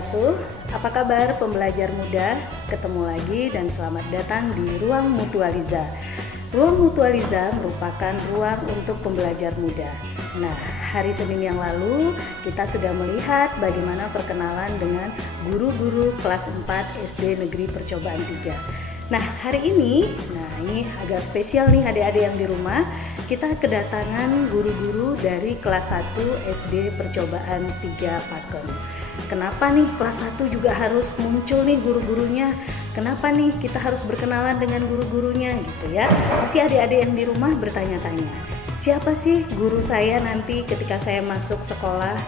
wabarakatuh. Apa kabar pembelajar muda? Ketemu lagi dan selamat datang di Ruang Mutualiza. Ruang Mutualiza merupakan ruang untuk pembelajar muda. Nah, hari Senin yang lalu kita sudah melihat bagaimana perkenalan dengan guru-guru kelas 4 SD Negeri Percobaan 3. Nah, hari ini agak spesial nih adik-adik yang di rumah. Kita kedatangan guru-guru dari kelas 1 SD Percobaan 3 Pakem. Kenapa nih kelas 1 juga harus muncul nih guru-gurunya? Kenapa nih kita harus berkenalan dengan guru-gurunya gitu ya? Pasti adik-adik yang di rumah bertanya-tanya, siapa sih guru saya nanti ketika saya masuk sekolah?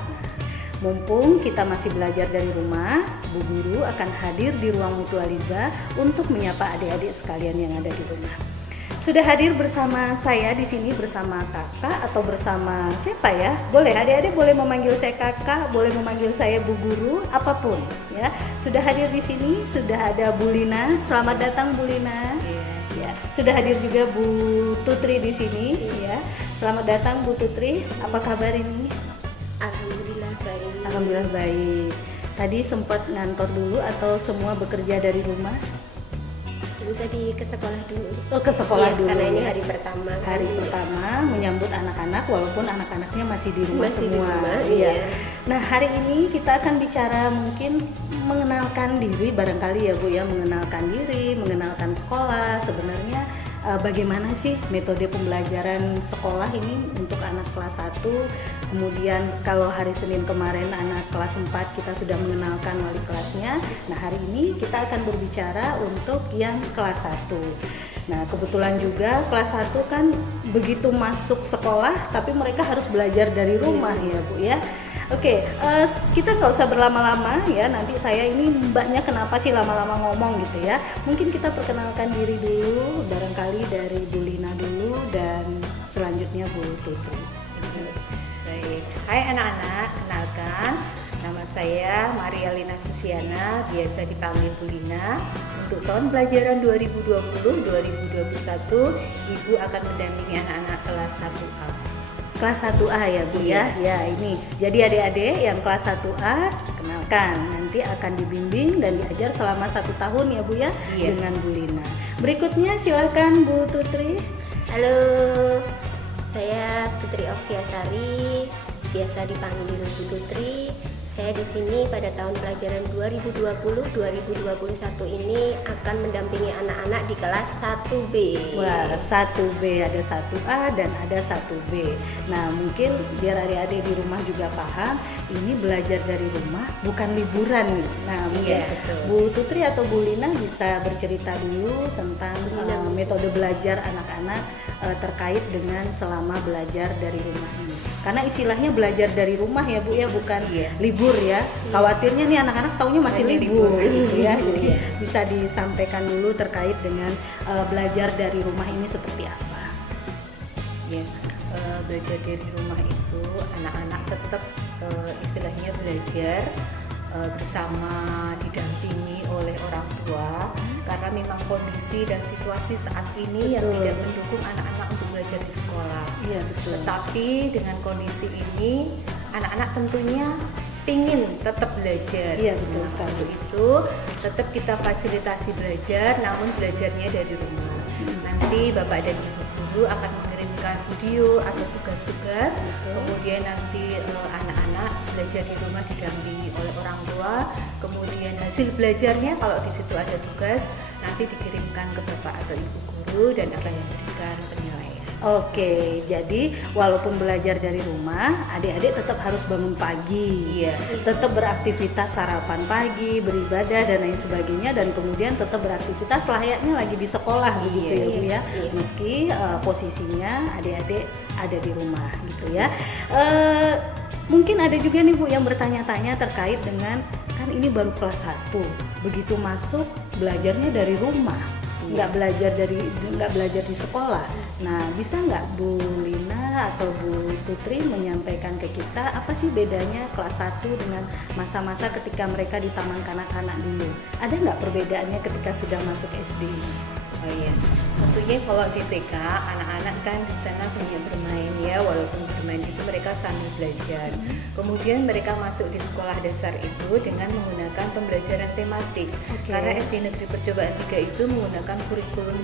Mumpung kita masih belajar dari rumah, Bu Guru akan hadir di Ruang Mutualiza untuk menyapa adik-adik sekalian yang ada di rumah. Sudah hadir bersama saya di sini bersama kakak atau bersama siapa ya? Boleh, adik-adik boleh memanggil saya kakak, boleh memanggil saya Bu Guru, apapun ya. Sudah hadir di sini, sudah ada Bu Lina. Selamat datang Bu Lina. Ya, sudah hadir juga Bu Tutri di sini ya. Selamat datang Bu Tutri. Apa kabar ini? Alhamdulillah baik. Alhamdulillah baik. Tadi sempat ngantor dulu atau semua bekerja dari rumah? Ini tadi ke sekolah dulu. Oh, ke sekolah dulu. Karena ini ya. hari pertama. Hari pertama menyambut anak-anak walaupun anak-anaknya masih di rumah Masih di semua. rumah, Iya. iya. Nah, hari ini kita akan bicara mungkin mengenalkan diri barangkali ya Bu ya, mengenalkan diri, mengenalkan sekolah. Sebenarnya bagaimana sih metode pembelajaran sekolah ini untuk anak kelas 1. Kemudian kalau hari Senin kemarin anak kelas 4 kita sudah mengenalkan wali kelasnya. Nah, hari ini kita akan berbicara untuk yang kelas 1. Nah, kebetulan juga kelas 1 kan begitu masuk sekolah tapi mereka harus belajar dari rumah ya Bu ya. Oke, kita nggak usah berlama-lama ya, nanti saya ini mbaknya kenapa sih lama-lama ngomong gitu ya. Mungkin kita perkenalkan diri dulu, barangkali dari Bu Lina dulu dan selanjutnya Bu Tutri. Baik, hai anak-anak, kenalkan nama saya Maria Lina Susiana, biasa dipanggil Bu Lina. Untuk tahun pelajaran 2020-2021, Ibu akan mendampingi anak-anak kelas 1A. Kelas 1A ya Bu ya. Ya, ini. Jadi adik-adik yang kelas 1A kenalkan, nanti akan dibimbing dan diajar selama 1 tahun ya Bu ya, dengan Bu Lina. Berikutnya silakan Bu Tutri. Halo, saya Putri Okviasari, biasa dipanggil Bu Tutri. Saya di sini pada tahun pelajaran 2020-2021 ini akan mendampingi anak-anak di kelas 1B. Wah, 1B, ada 1A dan ada 1B. Nah, mungkin biar adik-adik di rumah juga paham, ini belajar dari rumah bukan liburan nih. Nah, mungkin Bu Tutri atau Bu Lina bisa bercerita dulu tentang metode belajar anak-anak terkait dengan selama belajar dari rumah ini. Karena istilahnya belajar dari rumah ya Bu ya, bukan libur ya. Khawatirnya nih anak-anak taunya masih libur gitu ya. Jadi bisa disampaikan dulu terkait dengan belajar dari rumah ini seperti apa. Ya, belajar dari rumah itu anak-anak tetap istilahnya belajar bersama didampingi oleh orang tua, karena memang kondisi dan situasi saat ini yang tidak mendukung anak-anak untuk belajar di sekolah. Iya, betul. Tetapi dengan kondisi ini anak-anak tentunya ingin tetap belajar. Iya, betul sekali. Untuk itu tetap kita fasilitasi belajar, namun belajarnya dari rumah. Nanti Bapak dan Ibu guru akan mengirimkan video atau tugas-tugas, kemudian nanti anak-anak belajar di rumah didampingi oleh orang tua, kemudian hasil belajarnya kalau di situ ada tugas nanti dikirimkan ke Bapak atau Ibu guru dan akan diberikan penilaian. Oke, jadi walaupun belajar dari rumah, adik-adik tetap harus bangun pagi, tetap beraktivitas sarapan pagi, beribadah dan lain sebagainya, dan kemudian tetap beraktivitas layaknya lagi di sekolah begitu ya Bu ya, meski posisinya adik-adik ada di rumah gitu ya. Mungkin ada juga nih Bu yang bertanya-tanya terkait dengan kan ini baru kelas 1, begitu masuk belajarnya dari rumah. nggak belajar di sekolah. Nah, bisa nggak Bu Lina atau Bu Putri menyampaikan ke kita apa sih bedanya kelas 1 dengan masa-masa ketika mereka di taman kanak-kanak dulu? Ada nggak perbedaannya ketika sudah masuk SD? Oh iya, tentunya tentunya kalau di TK anak-anak kan di sana banyak bermain ya, walaupun bermain itu mereka sambil belajar. Kemudian mereka masuk di sekolah dasar itu dengan menggunakan pembelajaran tematik. Karena SD Negeri Percobaan 3 itu menggunakan kurikulum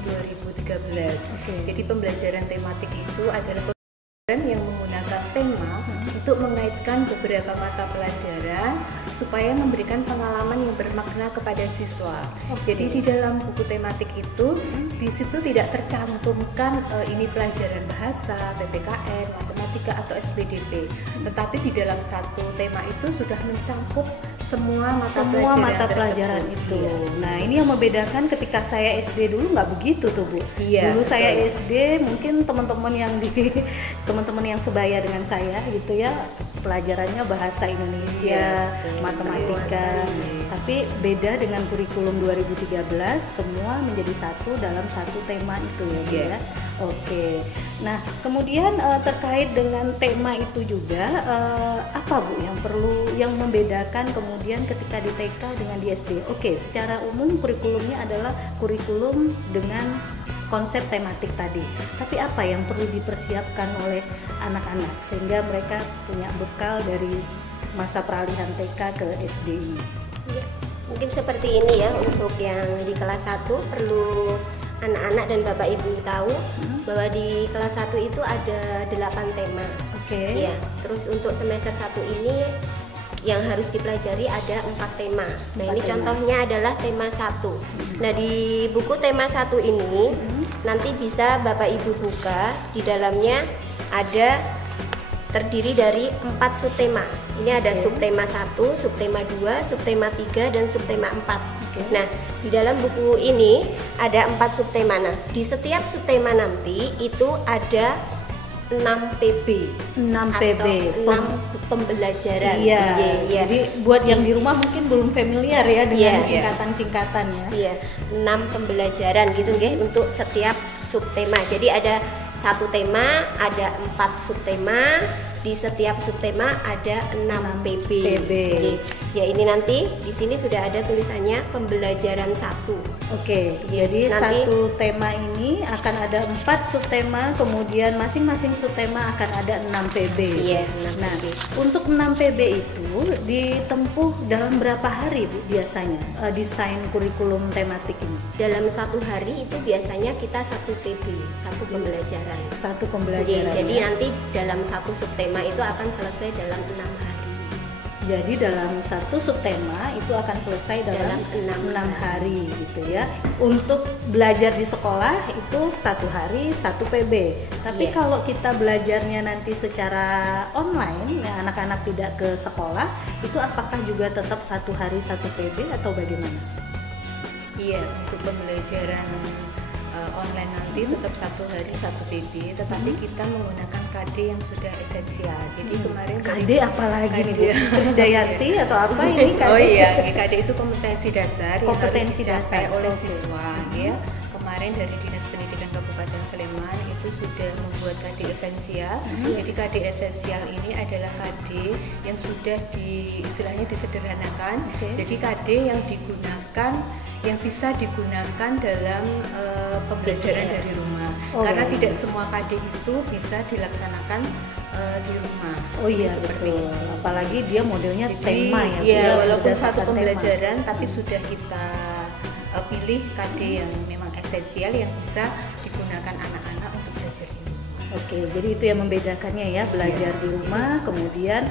2013. Jadi pembelajaran tematik itu adalah pembelajaran yang menggunakan tema untuk mengaitkan beberapa mata pelajaran supaya memberikan pengalaman yang bermakna kepada siswa. Jadi di dalam buku tematik itu di situ tidak tercantumkan ini pelajaran bahasa, PPKN, matematika atau SPDP. Tetapi di dalam satu tema itu sudah mencakup semua mata pelajaran itu. Nah, ini yang membedakan ketika saya SD dulu nggak begitu tuh, Bu. Dulu saya SD mungkin teman-teman yang sebaya dengan saya gitu ya, pelajarannya bahasa Indonesia, matematika. Tapi beda dengan kurikulum 2013, semua menjadi satu dalam satu tema itu ya, Bu ya. Oke. Nah, kemudian terkait dengan tema itu juga apa Bu yang membedakan kemudian ketika di TK dengan di SD? Oke, secara umum kurikulumnya adalah kurikulum dengan konsep tematik tadi. Tapi apa yang perlu dipersiapkan oleh anak-anak sehingga mereka punya bekal dari masa peralihan TK ke SD ini? Ya, mungkin seperti ini ya, untuk yang di kelas 1 perlu anak-anak dan Bapak Ibu tahu bahwa di kelas 1 itu ada 8 tema. Ya, terus untuk semester 1 ini yang harus dipelajari ada 4 tema. Nah, ini contohnya adalah tema 1. Nah, di buku tema 1 ini nanti bisa Bapak Ibu buka, di dalamnya ada terdiri dari 4 subtema. Ini ada subtema 1, subtema 2, subtema 3 dan subtema 4. Nah, di dalam buku ini ada 4 subtema. Nah, di setiap subtema nanti itu ada 6 PB. 6 PB, 6 pembelajaran. Iya. Jadi buat yang di rumah mungkin belum familiar ya dengan singkatan-singkatannya. Iya, 6 pembelajaran gitu nggih untuk setiap subtema. Jadi ada satu tema, ada 4 subtema, di setiap subtema ada 6 PB. Ya, ini nanti di sini sudah ada tulisannya pembelajaran 1. Jadi nanti, satu tema ini akan ada 4 subtema, kemudian masing-masing subtema akan ada 6 PB. Nah, untuk 6 PB itu ditempuh dalam berapa hari Bu biasanya desain kurikulum tematik ini? Dalam 1 hari itu biasanya kita 1 PB, 1 pembelajaran. Jadi nanti dalam 1 subtema itu akan selesai dalam 6 hari. Jadi dalam 1 subtema itu akan selesai dalam 6 hari gitu ya. Untuk belajar di sekolah itu 1 hari 1 PB. Tapi kalau kita belajarnya nanti secara online, ya, anak-anak tidak ke sekolah, itu apakah juga tetap 1 hari 1 PB atau bagaimana? Iya, untuk pembelajaran online nanti tetap 1 hari 1 PB, tetapi kita menggunakan KD yang sudah esensial. Jadi kemarin KD apalagi nih Bu? Krisdayanti atau apa ini KD? Oh iya, KD itu kompetensi dasar yang harus dicapai oleh siswa ya. Kemarin dari Dinas Pendidikan Kabupaten Sleman itu sudah membuat KD esensial. Jadi KD esensial ini adalah KD yang sudah istilahnya disederhanakan. Jadi KD yang bisa digunakan dalam pembelajaran dari rumah. Karena tidak semua KD itu bisa dilaksanakan di rumah. Oh iya, betul. Apalagi dia modelnya tema ya. Iya, walaupun satu pembelajaran tapi sudah kita pilih KD yang memang esensial yang bisa digunakan anak-anak untuk belajar di rumah. Jadi itu yang membedakannya ya, belajar di rumah, kemudian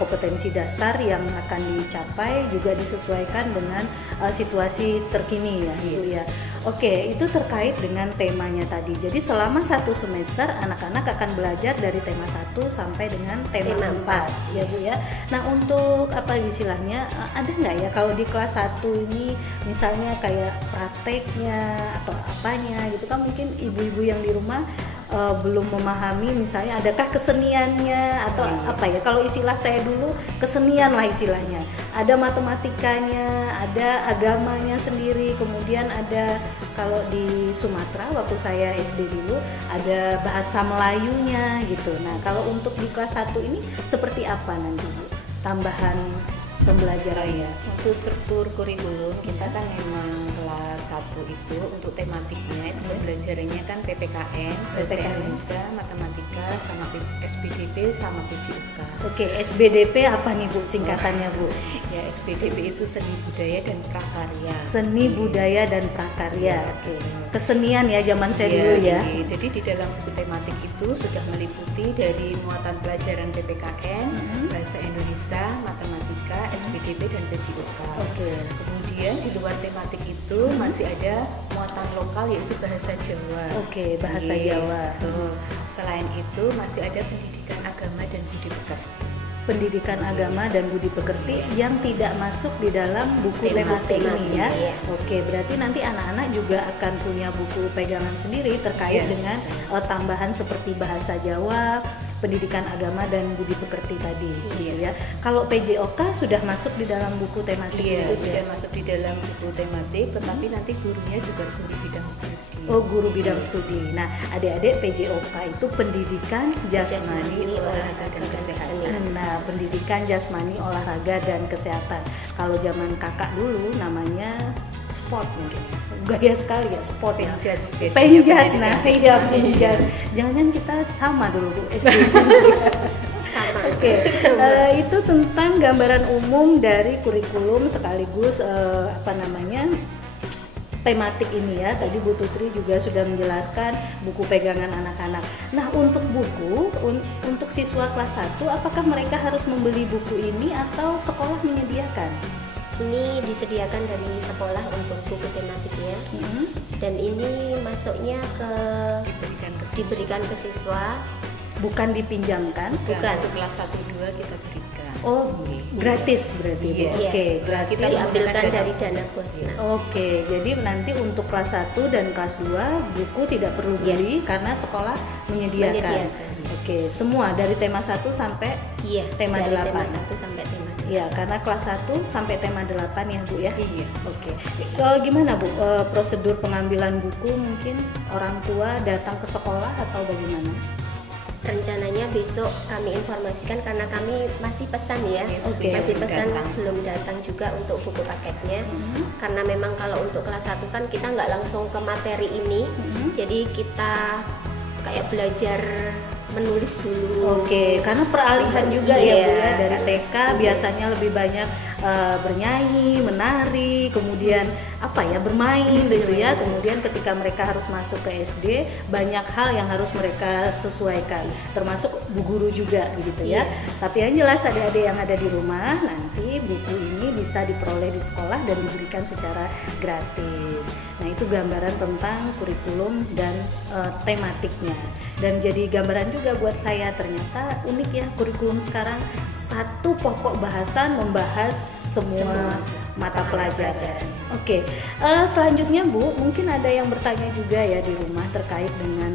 kompetensi dasar yang akan dicapai juga disesuaikan dengan situasi terkini ya, Bu ya. Itu terkait dengan temanya tadi. Jadi selama 1 semester anak-anak akan belajar dari tema 1 sampai dengan tema 4 ya Bu ya. Nah, untuk apa istilahnya, ada nggak ya kalau di kelas 1 ini misalnya kayak prakteknya atau apanya gitu kan, mungkin ibu-ibu yang di rumah belum memahami, misalnya adakah keseniannya atau apa ya, kalau istilah saya dulu kesenian lah istilahnya, ada matematikanya, ada agamanya sendiri, kemudian ada kalau di Sumatera waktu saya SD dulu ada bahasa Melayunya gitu. Nah, kalau untuk di kelas 1 ini seperti apa nanti Bu tambahan pembelajaran? Oh iya, untuk struktur kurikulum kita kan memang kelas 1 itu untuk tematiknya itu pembelajarannya kan PPKN, Bahasa Indonesia, Matematika, sama SBDP sama PJUK. Oke, SBDP apa nih Bu singkatannya Bu? Ya, SBDP itu seni budaya dan prakarya. Seni budaya dan prakarya. Oke. Kesenian ya zaman saya dulu ya. Jadi di dalam buku tematik itu sudah meliputi dari muatan pelajaran PPKN, Bahasa Indonesia, Matematika, SBDP dan PJUK. Oke. Kemudian di luar tematik itu masih ada muatan lokal yaitu bahasa Jawa. Oke, bahasa Jawa. Betul. Selain itu masih ada pendidikan agama dan budi pekerti. Pendidikan agama dan budi pekerti yang tidak masuk di dalam buku tematik ini ya. Iya. Oke, berarti nanti anak-anak juga akan punya buku pegangan sendiri terkait dengan tambahan seperti bahasa Jawa, pendidikan agama dan budi pekerti tadi gitu ya. Kalau PJOK sudah masuk di dalam buku tematik Iya, itu sudah ya? masuk di dalam buku tematik, tetapi nanti gurunya juga guru bidang studi. Oh, guru bidang studi. Nah, adik-adik PJOK itu pendidikan jasmani. Olahraga dan kesehatan. Nah, pendidikan jasmani, olahraga dan kesehatan. Kalau zaman kakak dulu namanya sport mungkin. Gaya sekali ya sport ya. Penjas, biasanya Penjas, pendidikan nah jasmani. iya penjas. Jangan kita sama dulu Bu SD. Sama. Oke, itu tentang gambaran umum dari kurikulum sekaligus apa namanya tematik ini ya. Tadi Bu Tutri juga sudah menjelaskan buku pegangan anak-anak. Nah, untuk buku untuk siswa kelas 1 apakah mereka harus membeli buku ini atau sekolah menyediakan? Ini disediakan dari sekolah untuk buku tematiknya. Dan ini masuknya ke diberikan ke siswa, Bukan dipinjamkan? bukan. Untuk kelas 1 2 kita berikan. Oh, gratis berarti Bu. Iya. Oke, Iya. gratis. Kita diambilkan menggunakan dari dana dana Posnas. Oke, jadi nanti untuk kelas 1 dan kelas 2 buku tidak perlu beli karena sekolah menyediakan. Menyediakan. Oke, semua dari tema 1 sampai Iya, tema dari 8. tema 1 sampai tema 8. ya, karena kelas 1 sampai tema 8 ya Bu ya. Iya. Oke. Gimana Bu prosedur pengambilan buku, mungkin orang tua datang ke sekolah atau bagaimana? Rencananya besok kami informasikan karena kami masih pesan ya. Oke. Masih Belum pesan datang. belum datang juga untuk buku paketnya. Karena memang kalau untuk kelas 1 kan kita nggak langsung ke materi ini. Jadi kita kayak belajar menulis dulu. Oke, karena peralihan juga ya Bu ya, dari Iya. TK biasanya lebih banyak bernyanyi, menari, kemudian apa ya, bermain gitu ya. Kemudian ketika mereka harus masuk ke SD, banyak hal yang harus mereka sesuaikan, termasuk bu guru juga gitu ya. Tapi yang jelas adik-adik yang ada di rumah, nanti buku ini bisa diperoleh di sekolah dan diberikan secara gratis. Nah, itu gambaran tentang kurikulum dan tematiknya. Dan jadi gambaran juga buat saya, ternyata unik ya kurikulum sekarang, satu pokok bahasan membahas semua mata pelajaran. Oke, selanjutnya Bu, mungkin ada yang bertanya juga ya di rumah terkait dengan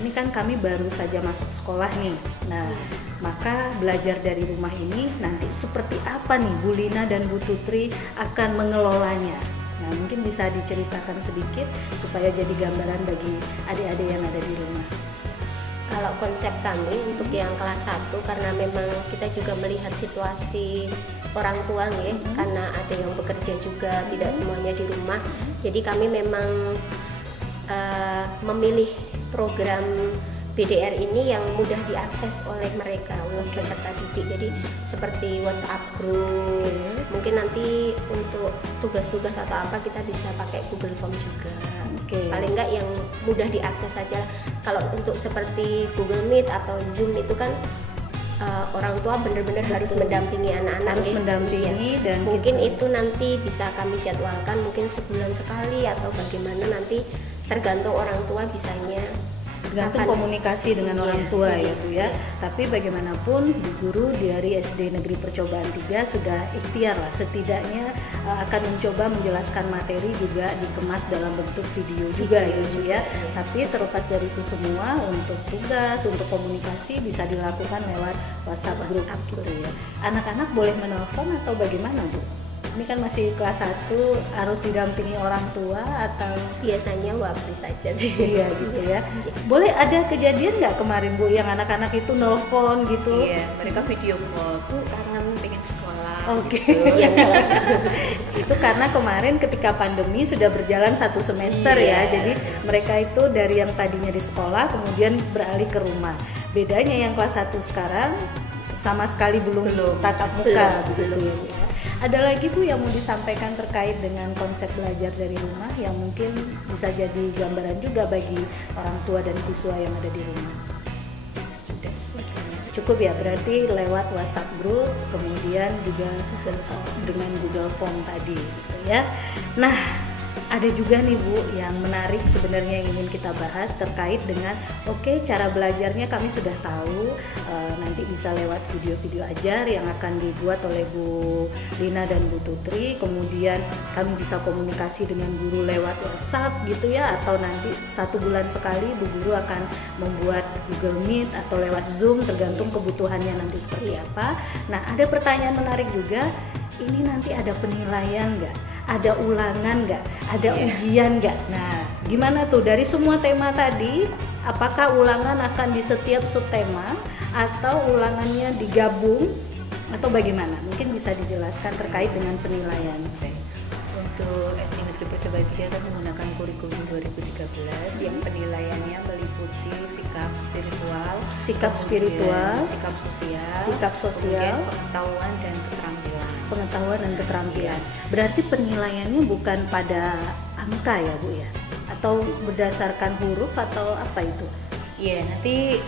ini kan kami baru saja masuk sekolah nih. Nah, maka belajar dari rumah ini nanti seperti apa nih Bu Lina dan Bu Tutri akan mengelolanya. Nah, mungkin bisa diceritakan sedikit supaya jadi gambaran bagi adik-adik yang ada di rumah. Kalau konsep kami untuk yang kelas 1, karena memang kita juga melihat situasi orang tua nih, karena ada yang bekerja juga, tidak semuanya di rumah. Jadi kami memang memilih program BDR ini yang mudah diakses oleh mereka, oleh peserta didik. Jadi seperti WhatsApp group, mungkin nanti untuk tugas-tugas atau apa kita bisa pakai Google Form juga. Paling enggak yang mudah diakses saja. Kalau untuk seperti Google Meet atau Zoom itu kan orang tua benar-benar harus mendampingi anak-anak, harus mendampingi. Dan mungkin itu nanti bisa kami jadwalkan mungkin sebulan sekali atau bagaimana, nanti tergantung orang tua bisanya. Tergantung komunikasi dengan orang tua ya Bu ya. Tapi bagaimanapun Bu Guru dari SD Negeri Percobaan 3 sudah ikhtiar lah, setidaknya akan mencoba menjelaskan materi juga dikemas dalam bentuk video juga ya Bu ya. Tapi terlepas dari itu semua, untuk tugas, untuk komunikasi bisa dilakukan lewat WhatsApp group gitu ya. Anak-anak boleh menelpon atau bagaimana Bu? Ini kan masih kelas 1, harus didampingi orang tua atau Biasanya wabri saja sih. iya gitu ya. Boleh ada kejadian nggak kemarin Bu yang anak-anak itu nelpon gitu? Iya, mereka video call, Bu kangen pengen sekolah Oke. gitu. Yang kelas Itu karena kemarin ketika pandemi sudah berjalan 1 semester Iya. ya, jadi mereka itu dari yang tadinya di sekolah kemudian beralih ke rumah. Bedanya yang kelas 1 sekarang sama sekali belum tatap muka begitu ya Bu ya. Ada lagi Bu yang mau disampaikan terkait dengan konsep belajar dari rumah yang mungkin bisa jadi gambaran juga bagi orang tua dan siswa yang ada di rumah? Cukup ya, berarti lewat WhatsApp group, kemudian juga dengan Google Form tadi gitu ya. Nah, ada juga nih Bu yang menarik sebenarnya yang ingin kita bahas terkait dengan cara belajarnya kami sudah tahu, nanti bisa lewat video-video ajar yang akan dibuat oleh Bu Lina dan Bu Tutri, kemudian kami bisa komunikasi dengan guru lewat WhatsApp gitu ya, atau nanti 1 bulan sekali Bu Guru akan membuat Google Meet atau lewat Zoom tergantung kebutuhannya nanti seperti apa. Nah, ada pertanyaan menarik juga, ini nanti ada penilaian nggak? Ada ulangan nggak? Ada ujian nggak? Nah, gimana tuh dari semua tema tadi? Apakah ulangan akan di setiap subtema atau ulangannya digabung atau bagaimana? Mungkin bisa dijelaskan terkait dengan penilaian. Untuk SD Negeri Percobaan 3 kan menggunakan kurikulum 2013 yang penilaiannya meliputi sikap spiritual, Sikap kemudian spiritual, sikap sosial, sosial, kemudian pengetahuan dan keterampilan. pengetahuan dan keterampilan. Berarti penilaiannya bukan pada angka ya Bu ya? Atau berdasarkan huruf atau apa itu? Iya, nanti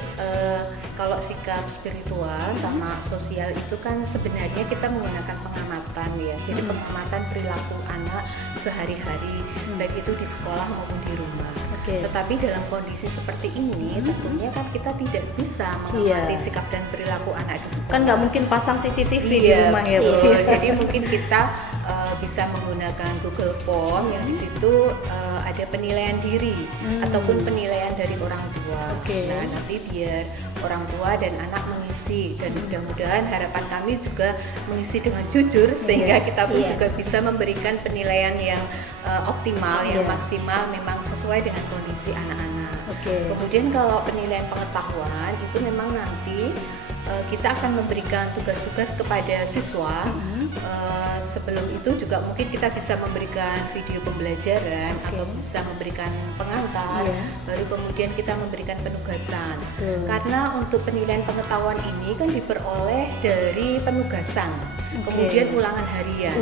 kalau sikap spiritual sama sosial itu kan sebenarnya kita menggunakan pengamatan ya. Jadi pengamatan perilaku anak sehari-hari, baik itu di sekolah maupun di rumah. Oke. Tetapi dalam kondisi seperti ini tentunya kan kita tidak bisa mengamati Iya. sikap dan perilaku anak di sekolah. Kan nggak mungkin pasang CCTV di Iya, rumah ya Bu. betul. Jadi mungkin kita bisa menggunakan Google Form yang di situ ada penilaian diri ataupun penilaian dari orang tua. Oke. Nah, nanti biar orang tua dan anak mengisi, dan mudah-mudahan harapan kami juga mengisi dengan jujur sehingga kita pun juga bisa memberikan penilaian yang optimal, yang maksimal, memang sesuai dengan kondisi anak-anak. Oke. Kemudian kalau penilaian pengetahuan itu memang nanti kita akan memberikan tugas-tugas kepada siswa. Sebelum itu juga mungkin kita bisa memberikan video pembelajaran atau bisa memberikan pengantar, baru kemudian kita memberikan penugasan. Karena untuk penilaian pengetahuan ini kan diperoleh dari penugasan, kemudian ulangan harian.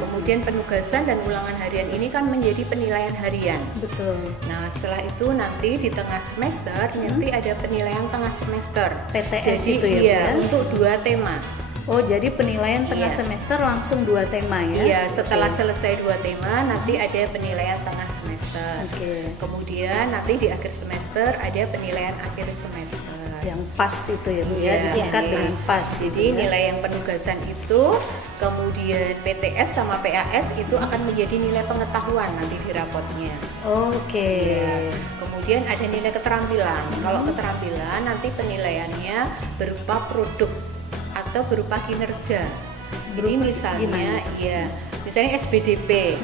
Kemudian penugasan dan ulangan harian ini kan menjadi penilaian harian. Betul. Nah, setelah itu nanti di tengah semester nanti ada penilaian tengah semester. PTS Jadi itu ya, Bu, iya, ya? untuk 2 tema. Oh, jadi penilaian tengah Iya. semester langsung 2 tema ya? Iya, setelah selesai 2 tema nanti ada penilaian tengah semester. Oke. Kemudian nanti di akhir semester ada penilaian akhir semester. Yang pas itu ya Bu ya, Iya, disingkat iya. dengan pas. Jadi gitu ya. nilai yang penugasan itu, kemudian PTS sama PAS itu akan menjadi nilai pengetahuan nanti di rapotnya. Oke. Iya. Kemudian ada nilai keterampilan. Kalau keterampilan nanti penilaiannya berupa produk atau berupa kinerja. Ini misalnya, misalnya SBDP,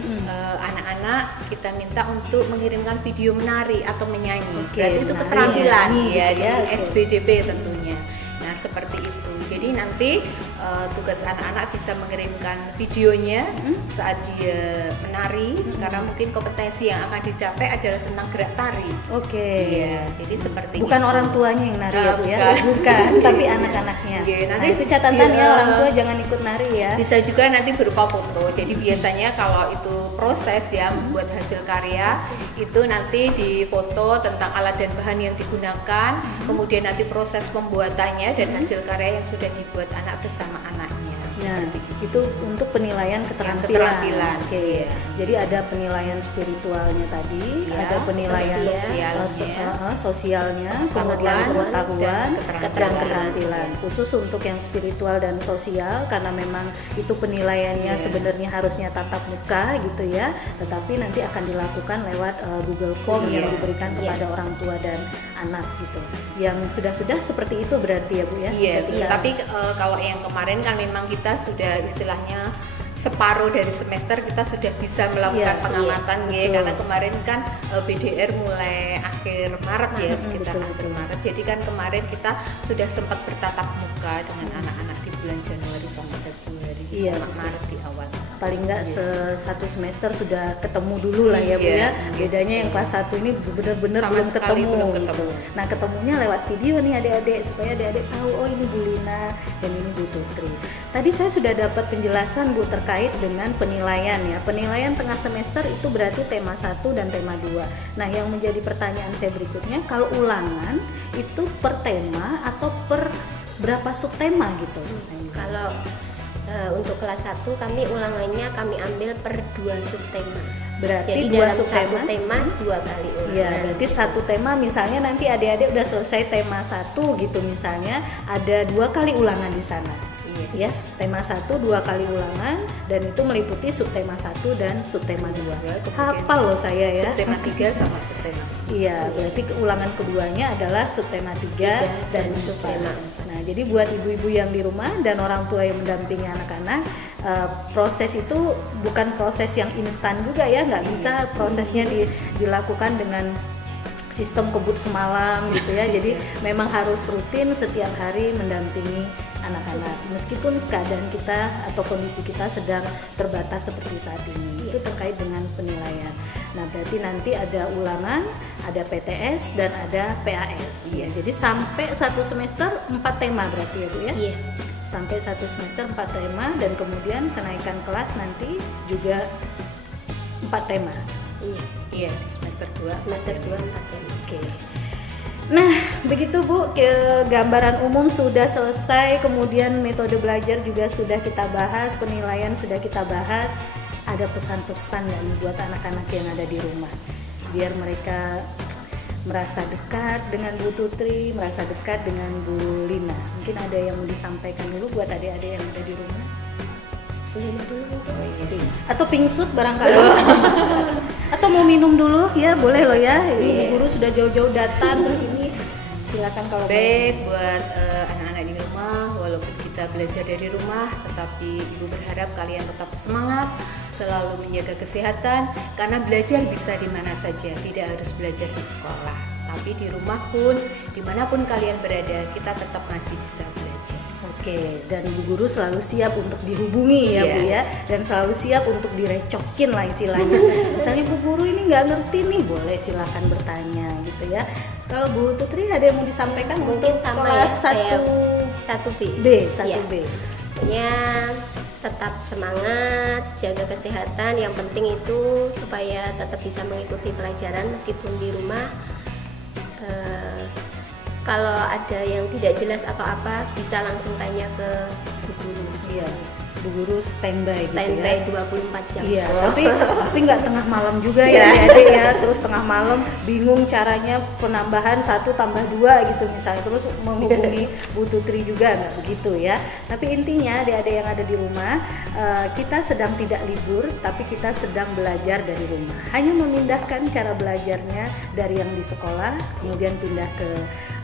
anak-anak kita minta untuk mengirimkan video menari atau menyanyi. Oke, Berarti itu menari, keterampilan nyanyi ya gitu di ya, oke. SBDP tentunya. Nah, seperti itu. Jadi nanti tugas anak-anak bisa mengirimkan videonya saat dia menari, karena mungkin kompetensi yang akan dicapai adalah tentang gerak tari. Oke. Iya, jadi seperti Bukan itu. orang tuanya yang nari ya Bu ya? Bukan. Bukan, tapi anak-anaknya. Iya, Nah, nanti itu catatan ya, iya. orang tua jangan ikut nari ya. Bisa juga nanti berupa foto. Jadi biasanya kalau itu proses ya membuat hasil karya itu nanti difoto tentang alat dan bahan yang digunakan, kemudian nanti proses pembuatannya dan hasil karya yang sudah dibuat anak bersama anaknya. Nah, Seperti itu. itu untuk penilaian keterampilan. keterampilan, Oke. iya. Jadi ada penilaian spiritualnya tadi, Iya, ada penilaian sosialnya. sosialnya, Pengetahuan kemudian pengetahuan dan dan keterampilan. Iya. Khusus untuk yang spiritual dan sosial karena memang itu penilaiannya Iya. sebenarnya harusnya tatap muka gitu ya, tetapi nanti akan dilakukan lewat Google Form yang diberikan kepada orang tua dan anak gitu. Yang sudah seperti itu berarti ya Bu ya? Iya, Ketika- tapi kalau yang kemarin kan memang kita sudah istilahnya separuh dari semester kita sudah bisa melakukan Iya, pengamatan iya, ya, betul. karena kemarin kan BDR mulai akhir Maret ya, sekitar betul, akhir betul. Maret. Jadi kan kemarin kita sudah sempat bertatap muka dengan anak-anak di bulan Januari sampai Februari. Iya, Maret di awal. Paling nggak satu semester sudah ketemu dulu lah ya Bu ya. Bedanya yang kelas 1 ini benar-benar belum ketemu gitu. Nah, ketemunya lewat video nih adik-adik, supaya adik-adik tahu oh ini Bu Lina dan ini Bu Tutri. Tadi saya sudah dapat penjelasan Bu terkait dengan penilaian ya. Penilaian tengah semester itu berarti tema 1 dan tema 2. Nah, yang menjadi pertanyaan saya berikutnya, kalau ulangan itu per tema atau per berapa subtema gitu? Kalau untuk kelas 1 kami ulangannya kami ambil per 2 subtema. Berarti jadi 2 dalam subtema, satu tema 2 kali ulangan. Ya, berarti satu tema misalnya nanti adik-adik udah selesai tema 1 gitu misalnya, ada 2 kali ulangan di sana. Ya, tema 1 2 kali ulangan dan itu meliputi subtema 1 dan subtema 2. Hafal loh saya ya. Subtema 3 sama subtema. Iya, berarti ulangan keduanya adalah subtema 3 dan subtema 4. Nah, jadi buat ibu-ibu yang di rumah dan orang tua yang mendampingi anak-anak, proses itu bukan proses yang instan juga ya, nggak bisa prosesnya dilakukan dengan sistem kebut semalam gitu ya. Jadi memang harus rutin setiap hari mendampingi anak-anak meskipun keadaan kita atau kondisi kita sedang terbatas seperti saat ini. Itu terkait dengan penilaian. Nah, berarti nanti ada ulangan, ada PTS dan ada PAS. Jadi sampai 1 semester 4 tema berarti ya Bu ya? Iya. Sampai 1 semester 4 tema dan kemudian kenaikan kelas nanti juga 4 tema. Iya, di semester 2 4 tema. Oke. Nah, begitu Bu, gambaran umum sudah selesai, kemudian metode belajar juga sudah kita bahas, penilaian sudah kita bahas. Ada pesan-pesan nggak nih buat anak-anak yang ada di rumah? Biar mereka merasa dekat dengan Bu Tutri, merasa dekat dengan Bu Lina. Mungkin ada yang mau disampaikan dulu buat adik-adik yang ada di rumah? Bu Lina dulu. Atau pingsut barangkali. Atau mau minum dulu ya, boleh loh ya. Ibu guru sudah jauh-jauh datang ke sini. Silakan kalau baik buat anak-anak di rumah, walaupun kita belajar dari rumah, tetapi ibu berharap kalian tetap semangat, selalu menjaga kesehatan, karena belajar bisa di mana saja, tidak harus belajar di sekolah, tapi di rumah pun, dimanapun kalian berada, kita tetap masih bisa belajar. Oke, dan Bu Guru selalu siap untuk dihubungi ya Bu ya, dan selalu siap untuk direcokin lah istilahnya. Misalnya Bu Guru ini nggak ngerti nih, boleh silakan bertanya gitu ya. Kalau Bu Tutri ada yang mau disampaikan mungkin untuk sama kelas ya, 1B. 1B. Ya, tetap semangat, jaga kesehatan. Yang penting itu supaya tetap bisa mengikuti pelajaran meskipun di rumah. Kalau ada yang tidak jelas atau apa, bisa langsung tanya ke Bu Guru. Iya, Bu Guru standby gitu ya. 24 jam. Iya, tapi nggak tengah malam juga ya adik ya. Terus tengah malam bingung caranya penambahan 1 tambah 2 gitu misalnya. Terus menghubungi Bu Tutri juga, nggak begitu ya. Tapi intinya adik-adik yang ada di rumah, kita sedang tidak libur, tapi kita sedang belajar dari rumah. Hanya memindahkan cara belajarnya dari yang di sekolah, kemudian pindah ke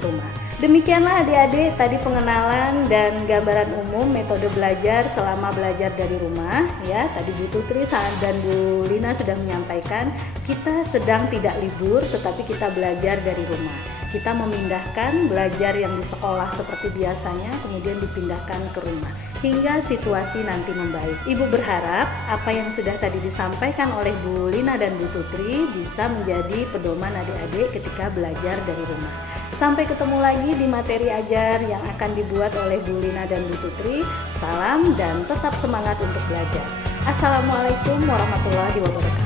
rumah. Demikianlah adik-adik tadi pengenalan dan gambaran umum metode belajar selama belajar dari rumah ya. Tadi Bu Tutri dan Bu Lina sudah menyampaikan kita sedang tidak libur tetapi kita belajar dari rumah. Kita memindahkan belajar yang di sekolah seperti biasanya kemudian dipindahkan ke rumah hingga situasi nanti membaik. Ibu berharap apa yang sudah tadi disampaikan oleh Bu Lina dan Bu Tutri bisa menjadi pedoman adik-adik ketika belajar dari rumah. Sampai ketemu lagi di materi ajar yang akan dibuat oleh Bu Lina dan Bu Tutri. Salam dan tetap semangat untuk belajar. Assalamualaikum warahmatullahi wabarakatuh.